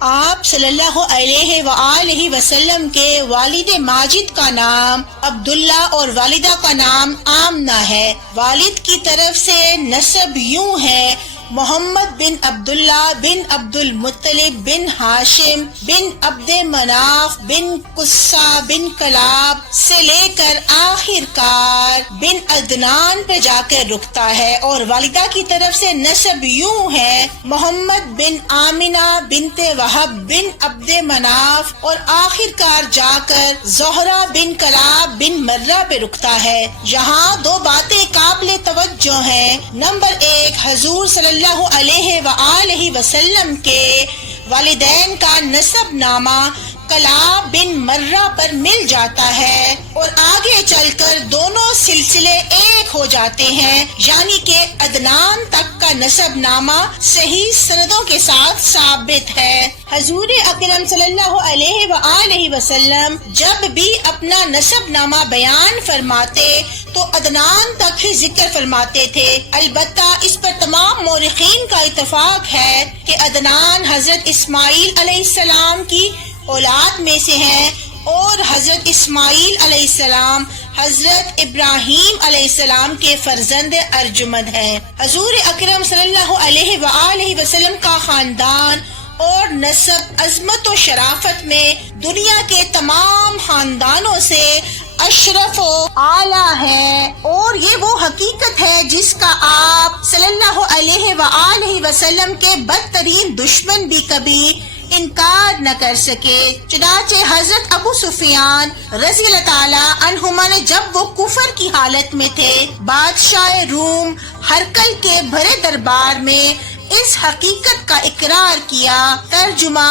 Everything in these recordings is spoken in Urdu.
آپ صلی اللہ علیہ وآلہ وسلم کے والد ماجد کا نام عبداللہ اور والدہ کا نام آمنہ ہے۔ والد کی طرف سے نسب یوں ہے: محمد بن عبداللہ بن عبد المطلب بن ہاشم بن عبد مناف بن قصہ بن کلاب سے لے کر آخر کار بن عدنان پہ جا کر رکتا ہے۔ اور والدہ کی طرف سے نسب یوں ہے: محمد بن آمنہ بنت وہب بن عبد مناف اور آخر کار جا کر زہرہ بن کلاب بن مرہ پہ رکتا ہے۔ یہاں دو باتیں قابل توجہ ہیں۔ نمبر 1، حضور صلی اللہ علیہ وآلہ وسلم کے والدین کا نسب نامہ کلاب بن مرہ پر مل جاتا ہے اور آگے چل کر دونوں سلسلے ایک ہو جاتے ہیں، یعنی کہ عدنان تک کا نسب نامہ صحیح سندوں کے ساتھ ثابت ہے۔ حضور اکرم صلی اللہ علیہ وآلہ وسلم جب بھی اپنا نسب نامہ بیان فرماتے تو عدنان تک ہی ذکر فرماتے تھے۔ البتہ اس پر تمام مورخین کا اتفاق ہے کہ عدنان حضرت اسماعیل علیہ السلام کی اولاد میں سے ہیں اور حضرت اسماعیل علیہ السلام حضرت ابراہیم علیہ السلام کے فرزند ارجمند ہیں۔ حضور اکرم صلی اللہ علیہ وآلہ وسلم کا خاندان اور نسب عظمت و شرافت میں دنیا کے تمام خاندانوں سے اشرف و اعلیٰ ہے، اور یہ وہ حقیقت ہے جس کا آپ صلی اللہ علیہ وآلہ وسلم کے بدترین دشمن بھی کبھی انکار نہ کر سکے۔ چنانچہ حضرت ابو سفیان رضی اللہ تعالی عنہما نے جب وہ کفر کی حالت میں تھے بادشاہ روم ہرقل کے بھرے دربار میں اس حقیقت کا اقرار کیا۔ ترجمہ: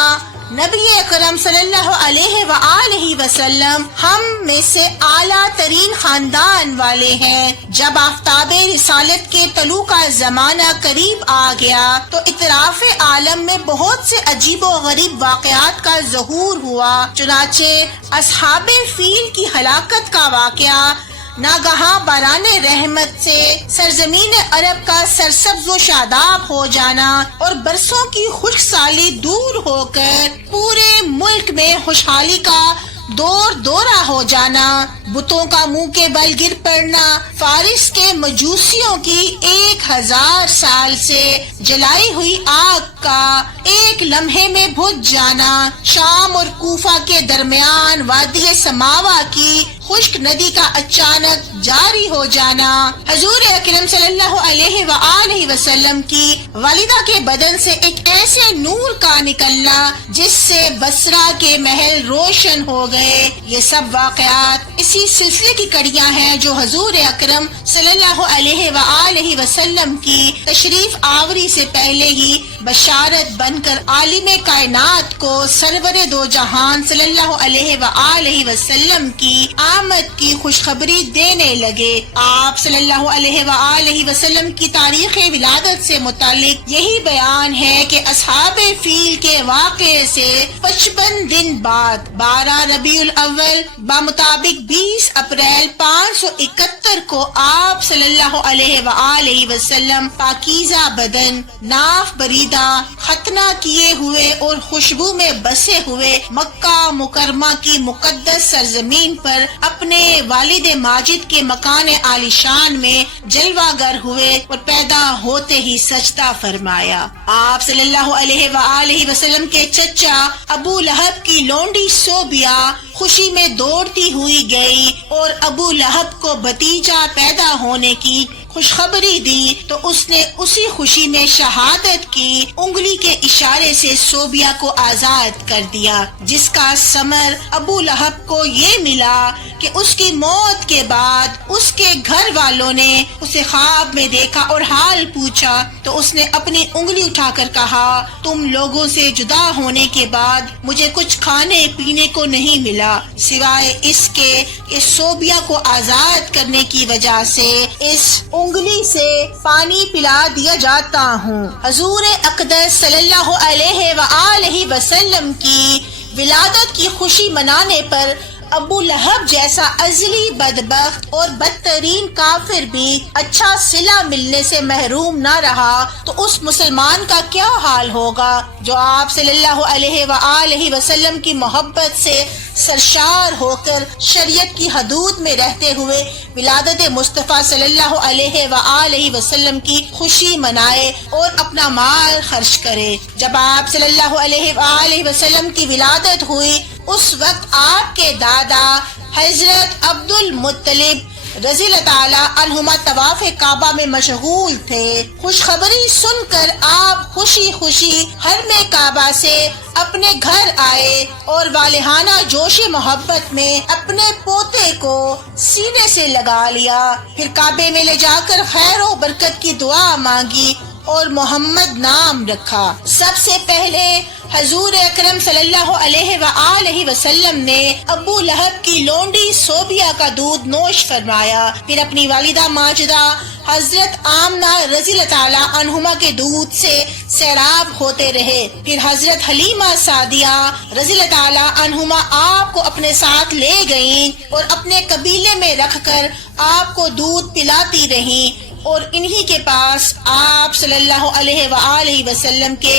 نبی اکرم صلی اللہ علیہ وآلہ وسلم ہم میں سے اعلیٰ ترین خاندان والے ہیں۔ جب آفتاب رسالت کے طلوع کا زمانہ قریب آ گیا تو اطراف عالم میں بہت سے عجیب و غریب واقعات کا ظہور ہوا۔ چنانچہ اصحاب فیل کی ہلاکت کا واقعہ، ناگہاں باران رحمت سے سرزمین عرب کا سرسبز و شاداب ہو جانا اور برسوں کی خشک سالی دور ہو کر پورے ملک میں خوشحالی کا دور دورہ ہو جانا، بتوں کا منہ کے بل گر پڑنا، فارس کے مجوسیوں کی 1000 سال سے جلائی ہوئی آگ کا ایک لمحے میں بجھ جانا، شام اور کوفہ کے درمیان وادی سماوا کی خشک ندی کا اچانک جاری ہو جانا، حضور اکرم صلی اللہ علیہ وآلہ وسلم کی والدہ کے بدن سے ایک ایسے نور کا نکلنا جس سے بصرہ کے محل روشن ہو گئے، یہ سب واقعات اسی سلسلے کی کڑیاں ہیں جو حضور اکرم صلی اللہ علیہ وآلہ وسلم کی تشریف آوری سے پہلے ہی بشارت بن کر عالم کائنات کو سرور دو جہان صلی اللہ علیہ وآلہ وسلم کی آمد کی خوشخبری دینے لگے۔ آپ صلی اللہ علیہ وآلہ وسلم کی تاریخ ولادت سے متعلق یہی بیان ہے کہ اصحاب فیل کے واقعے سے 55 دن بعد 12 ربیع الاول بمطابق 20 اپریل 571 کو آپ صلی اللہ علیہ وآلہ وسلم پاکیزہ بدن، ناف بریدہ، ختنہ کیے ہوئے اور خوشبو میں بسے ہوئے مکہ مکرمہ کی مقدس سرزمین پر اپنے والد ماجد کے مکان عالی شان میں جلوہ گر ہوئے اور پیدا ہوتے ہی سجدہ فرمایا۔ آپ صلی اللہ علیہ وآلہ وسلم کے چچا ابو لہب کی لونڈی صوبیہ خوشی میں دوڑتی ہوئی گئی اور ابو لہب کو بھتیجا پیدا ہونے کی خوشخبری دی تو اس نے اسی خوشی میں شہادت کی انگلی کے اشارے سے صوبیہ کو آزاد کر دیا، جس کا ثمر ابو لہب کو یہ ملا کہ اس کی موت کے بعد اس کے گھر والوں نے اسے خواب میں دیکھا اور حال پوچھا تو اس نے اپنی انگلی اٹھا کر کہا، تم لوگوں سے جدا ہونے کے بعد مجھے کچھ کھانے پینے کو نہیں ملا سوائے اس کے کہ صوبیہ کو آزاد کرنے کی وجہ سے اس انگلی سے پانی پلا دیا جاتا ہوں۔ حضور اقدس صلی اللہ علیہ وآلہ وسلم کی ولادت کی خوشی منانے پر ابو لہب جیسا ازلی بدبخت اور بدترین کافر بھی اچھا صلہ ملنے سے محروم نہ رہا تو اس مسلمان کا کیا حال ہوگا جو آپ صلی اللہ علیہ وآلہ وسلم کی محبت سے سرشار ہو کر شریعت کی حدود میں رہتے ہوئے ولادت مصطفیٰ صلی اللہ علیہ وآلہ وسلم کی خوشی منائے اور اپنا مال خرچ کرے۔ جب آپ صلی اللہ علیہ وآلہ وسلم کی ولادت ہوئی اس وقت آپ کے دادا حضرت عبد المطلب رضی اللہ تعالیٰ عنہما طواف کعبہ میں مشغول تھے۔ خوشخبری سن کر آپ خوشی خوشی حرم کعبہ سے اپنے گھر آئے اور والہانہ جوش محبت میں اپنے پوتے کو سینے سے لگا لیا، پھر کعبے میں لے جا کر خیر و برکت کی دعا مانگی اور محمد نام رکھا۔ سب سے پہلے حضور اکرم صلی اللہ علیہ وآلہ وسلم نے ابو لہب کی لونڈی صوبیہ کا دودھ نوش فرمایا، پھر اپنی والدہ ماجدہ حضرت آمنہ رضی اللہ تعالیٰ عنہما کے دودھ سے سیراب ہوتے رہے، پھر حضرت حلیمہ سعدیہ رضی اللہ تعالیٰ عنہما آپ کو اپنے ساتھ لے گئیں اور اپنے قبیلے میں رکھ کر آپ کو دودھ پلاتی رہیں، اور انہی کے پاس آپ صلی اللہ علیہ وآلہ وسلم کے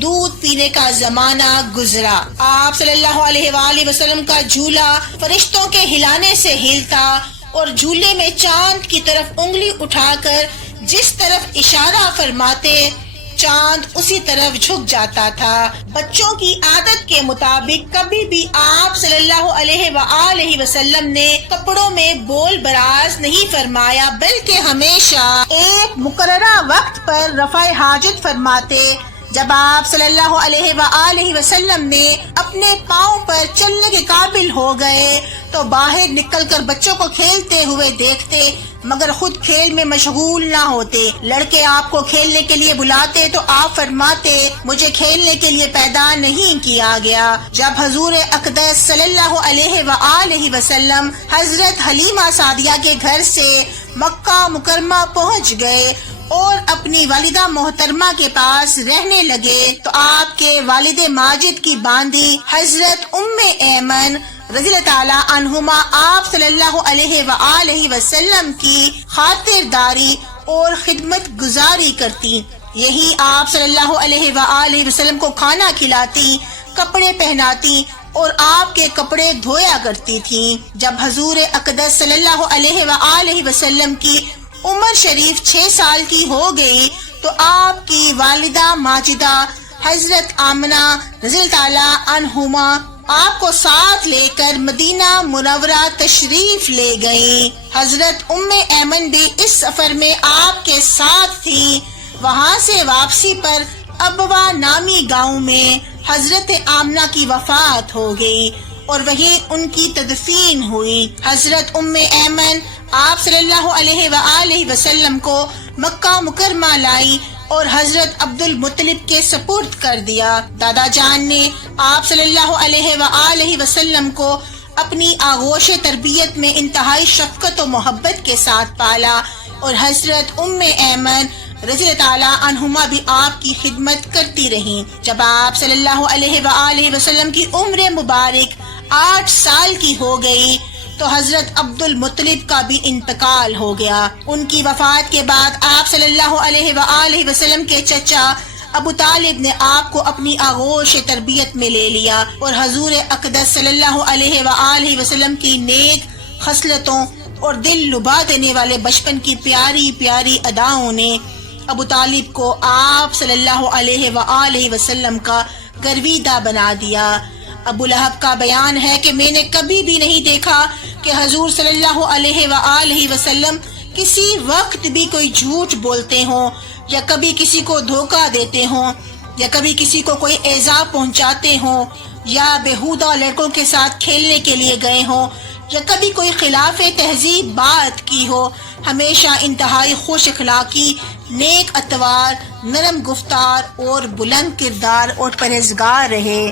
دودھ پینے کا زمانہ گزرا۔ آپ صلی اللہ علیہ وآلہ وسلم کا جھولا فرشتوں کے ہلانے سے ہلتا اور جھولے میں چاند کی طرف انگلی اٹھا کر جس طرف اشارہ فرماتے چاند اسی طرف جھک جاتا تھا۔ بچوں کی عادت کے مطابق کبھی بھی آپ صلی اللہ علیہ وآلہ وسلم نے کپڑوں میں بول براز نہیں فرمایا، بلکہ ہمیشہ ایک مقررہ وقت پر رفع حاجت فرماتے۔ جب آپ صلی اللہ علیہ وآلہ وسلم نے اپنے پاؤں پر چلنے کے قابل ہو گئے تو باہر نکل کر بچوں کو کھیلتے ہوئے دیکھتے، مگر خود کھیل میں مشغول نہ ہوتے۔ لڑکے آپ کو کھیلنے کے لیے بلاتے تو آپ فرماتے مجھے کھیلنے کے لیے پیدا نہیں کیا گیا۔ جب حضور اقدس صلی اللہ علیہ وآلہ وسلم حضرت حلیمہ سعدیہ کے گھر سے مکہ مکرمہ پہنچ گئے اور اپنی والدہ محترمہ کے پاس رہنے لگے تو آپ کے والد ماجد کی باندی حضرت ام ایمن رضی اللہ تعالیٰ عنہما آپ صلی اللہ علیہ وآلہ وسلم کی خاطرداری اور خدمت گزاری کرتی۔ یہی آپ صلی اللہ علیہ وآلہ وسلم کو کھانا کھلاتی، کپڑے پہناتی اور آپ کے کپڑے دھویا کرتی تھی۔ جب حضور اقدس صلی اللہ علیہ وآلہ وسلم کی عمر شریف 6 سال کی ہو گئی تو آپ کی والدہ ماجدہ حضرت آمنہ رضی اللہ تعالیٰ عنہما آپ کو ساتھ لے کر مدینہ منورہ تشریف لے گئیں۔ حضرت ام ایمن بھی اس سفر میں آپ کے ساتھ تھی۔ وہاں سے واپسی پر ابوا نامی گاؤں میں حضرت آمنہ کی وفات ہو گئی اور وہیں ان کی تدفین ہوئی۔ حضرت ام ایمن آپ صلی اللہ علیہ وآلہ وسلم کو مکہ مکرمہ لائی اور حضرت عبد المطلب کے سپرد کر دیا۔ دادا جان نے آپ صلی اللہ علیہ وآلہ وسلم کو اپنی آغوش تربیت میں انتہائی شفقت و محبت کے ساتھ پالا اور حضرت ام ایمن رضی اللہ تعالیٰ عنہما بھی آپ کی خدمت کرتی رہیں۔ جب آپ صلی اللہ علیہ وآلہ وسلم کی عمر مبارک 8 سال کی ہو گئی تو حضرت عبد المطلب کا بھی انتقال ہو گیا۔ ان کی وفات کے بعد آپ صلی اللہ علیہ وآلہ وسلم کے چچا ابو طالب نے آپ کو اپنی آغوش تربیت میں لے لیا اور حضور اقدس صلی اللہ علیہ وآلہ وسلم کی نیک خصلتوں اور دل لبا دینے والے بچپن کی پیاری پیاری اداؤں نے ابو طالب کو آپ صلی اللہ علیہ وآلہ وسلم کا گرویدہ بنا دیا۔ ابو لہب کا بیان ہے کہ میں نے کبھی بھی نہیں دیکھا کہ حضور صلی اللہ علیہ وآلہ وسلم کسی وقت بھی کوئی جھوٹ بولتے ہوں یا کبھی کسی کو دھوکہ دیتے ہوں یا کبھی کسی کو کوئی ایذا پہنچاتے ہوں یا بیہودہ لڑکوں کے ساتھ کھیلنے کے لیے گئے ہوں یا کبھی کوئی خلاف تہذیب بات کی ہو۔ ہمیشہ انتہائی خوش اخلاقی، نیک اتوار، نرم گفتار اور بلند کردار اور پرہیزگار رہے۔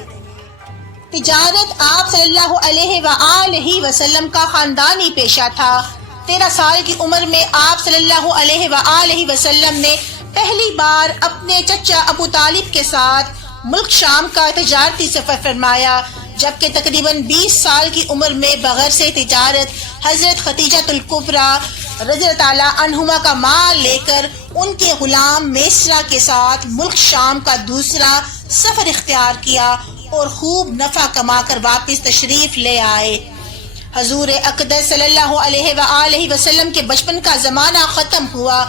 تجارت آپ صلی اللہ علیہ وآلہ وسلم کا خاندانی پیشہ تھا۔ 13 سال کی عمر میں آپ صلی اللہ علیہ وآلہ وسلم نے پہلی بار اپنے چچا ابو طالب کے ساتھ ملک شام کا تجارتی سفر فرمایا۔ جبکہ تقریباً 20 سال کی عمر میں بغیر سے تجارت حضرت خدیجہ الکبریٰ رضی اللہ تعالیٰ عنہما کا مال لے کر ان کے غلام میسرہ کے ساتھ ملک شام کا دوسرا سفر اختیار کیا اور خوب نفع کما کر واپس تشریف لے آئے۔ حضور اقدس صلی اللہ علیہ وآلہ وسلم کے بچپن کا زمانہ ختم ہوا